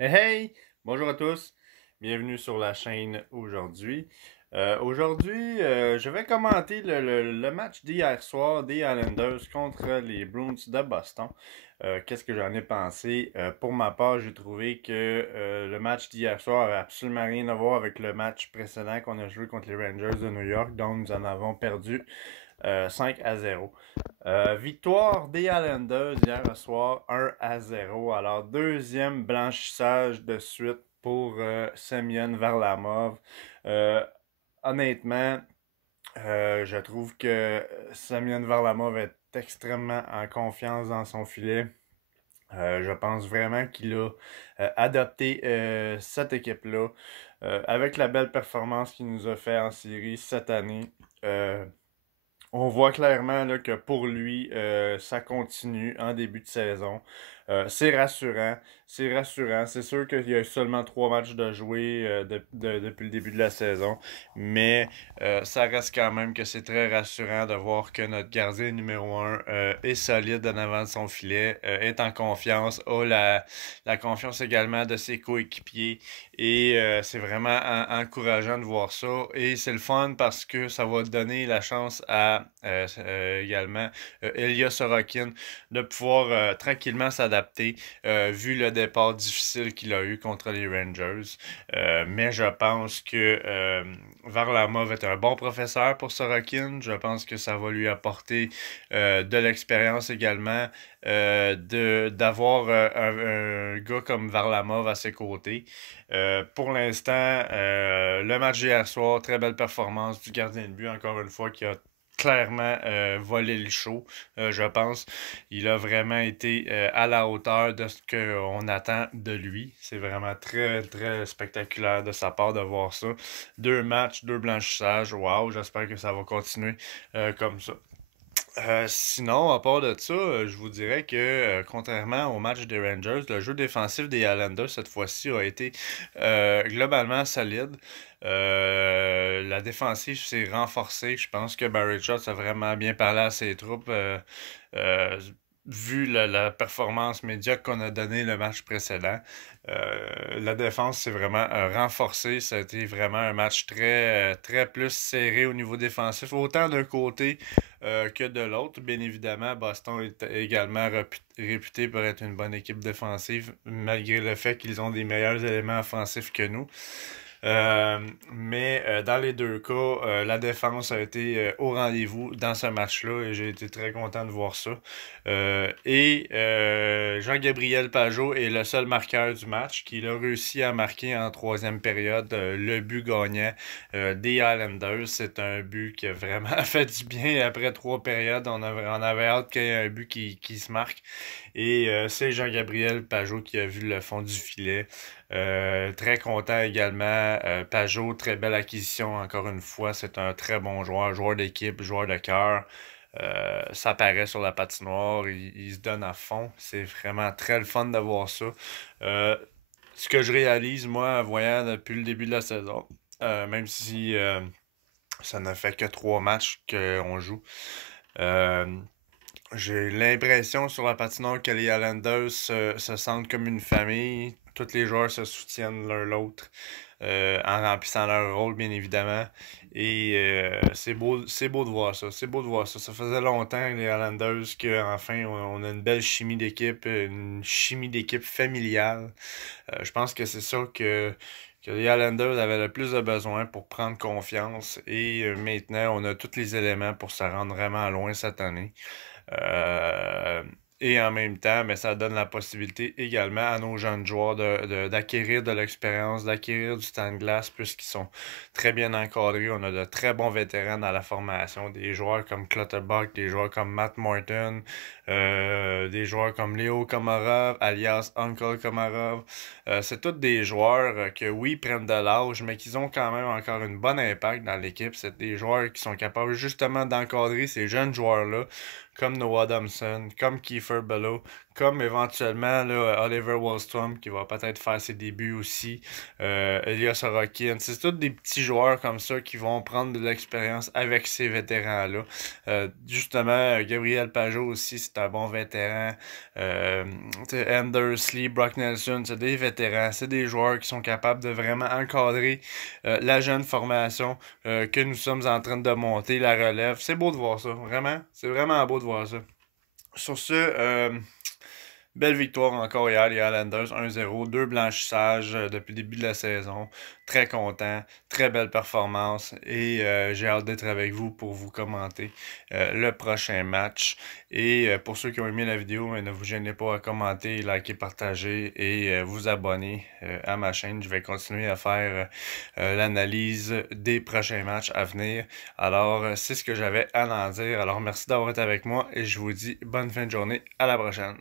Hey hey! Bonjour à tous, bienvenue sur la chaîne aujourd'hui. Je vais commenter le match d'hier soir des Islanders contre les Bruins de Boston. Qu'est-ce que j'en ai pensé? Pour ma part, j'ai trouvé que le match d'hier soir avait absolument rien à voir avec le match précédent qu'on a joué contre les Rangers de New York, donc nous en avons perdu 5-0. Victoire des Islanders hier soir 1-0. Alors, deuxième blanchissage de suite pour Semyon Varlamov. Euh, Honnêtement, je trouve que Semyon Varlamov est extrêmement en confiance dans son filet. Je pense vraiment qu'il a adopté cette équipe-là avec la belle performance qu'il nous a fait en série cette année. On voit clairement là, que pour lui, ça continue en début de saison. C'est rassurant. C'est rassurant. C'est sûr qu'il y a seulement 3 matchs de jouer depuis le début de la saison. Mais ça reste quand même que c'est très rassurant de voir que notre gardien numéro 1 est solide en avant de son filet, est en confiance, a la confiance également de ses coéquipiers. Et c'est vraiment encourageant de voir ça. Et c'est le fun parce que ça va donner la chance à également Ilya Sorokin de pouvoir tranquillement s'adapter vu le départ difficile qu'il a eu contre les Rangers. Mais je pense que Varlamov est un bon professeur pour Sorokin. Je pense que ça va lui apporter de l'expérience également. D'avoir un gars comme Varlamov à ses côtés. Pour l'instant, le match d'hier soir, très belle performance du gardien de but, encore une fois, qui a clairement volé le show, je pense. Il a vraiment été à la hauteur de ce qu'on attend de lui. C'est vraiment très, très spectaculaire de sa part de voir ça. 2 matchs, 2 blanchissages. Waouh, j'espère que ça va continuer comme ça. Sinon, à part de ça, je vous dirais que contrairement au match des Rangers, le jeu défensif des Islanders cette fois-ci a été globalement solide. La défensive s'est renforcée. Je pense que Barry Trotz a vraiment bien parlé à ses troupes. Euh, Vu la performance médiocre qu'on a donnée le match précédent, la défense s'est vraiment renforcée. Ça a été vraiment un match très, très plus serré au niveau défensif, autant d'un côté que de l'autre. Bien évidemment, Boston est également réputé pour être une bonne équipe défensive, malgré le fait qu'ils ont des meilleurs éléments offensifs que nous. Mais dans les deux cas, la défense a été au rendez-vous dans ce match-là et j'ai été très content de voir ça. Jean-Gabriel Pajot est le seul marqueur du match qui a réussi à marquer en troisième période le but gagnant des Islanders. C'est un but qui a vraiment fait du bien après 3 périodes. On avait hâte qu'il y ait un but qui se marque. Et c'est Jean-Gabriel Pajot qui a vu le fond du filet. Très content également. Pajot, très belle acquisition encore une fois. C'est un très bon joueur, joueur d'équipe, joueur de cœur. Ça paraît sur la patinoire, il se donne à fond. C'est vraiment très le fun de voir ça. Euh, Ce que je réalise, moi, en voyant depuis le début de la saison, même si ça ne fait que 3 matchs qu'on joue, euh, j'ai l'impression sur la patinoire que les Islanders se sentent comme une famille. Tous les joueurs se soutiennent l'un l'autre en remplissant leur rôle, bien évidemment. Et c'est beau de voir ça. C'est beau de voir ça. Ça faisait longtemps, les Islanders, qu'enfin, on a une belle chimie d'équipe, une chimie d'équipe familiale. Je pense que c'est ça que les Islanders avaient le plus de besoin pour prendre confiance. Et maintenant, on a tous les éléments pour se rendre vraiment loin cette année. Euh, et en même temps, mais ça donne la possibilité également à nos jeunes joueurs d'acquérir de l'expérience, d'acquérir du temps de glace, puisqu'ils sont très bien encadrés. On a de très bons vétérans dans la formation, des joueurs comme Clutterbuck, des joueurs comme Matt Morton, des joueurs comme Léo Komarov, alias Uncle Komarov. C'est tous des joueurs que, oui, prennent de l'âge, mais qui ont quand même encore une bonne impact dans l'équipe. C'est des joueurs qui sont capables justement d'encadrer ces jeunes joueurs-là comme Noah Adamson, comme Kiefer Bellow, comme éventuellement là, Oliver Wahlstrom qui va peut-être faire ses débuts aussi, Elias Sorokin. C'est tous des petits joueurs comme ça qui vont prendre de l'expérience avec ces vétérans-là. Justement, Gabriel Pajot aussi, c'est un bon vétéran. Anders Lee, Brock Nelson, c'est des vétérans, c'est des joueurs qui sont capables de vraiment encadrer la jeune formation que nous sommes en train de monter, la relève. C'est beau de voir ça, vraiment. C'est vraiment beau de voir ça. Sur ce, belle victoire encore hier, les Islanders 1-0, deux blanchissages depuis le début de la saison. Très content, très belle performance et j'ai hâte d'être avec vous pour vous commenter le prochain match. Et pour ceux qui ont aimé la vidéo, ne vous gênez pas à commenter, liker, partager et vous abonner à ma chaîne. Je vais continuer à faire l'analyse des prochains matchs à venir. Alors, c'est ce que j'avais à en dire. Alors, merci d'avoir été avec moi et je vous dis bonne fin de journée. À la prochaine.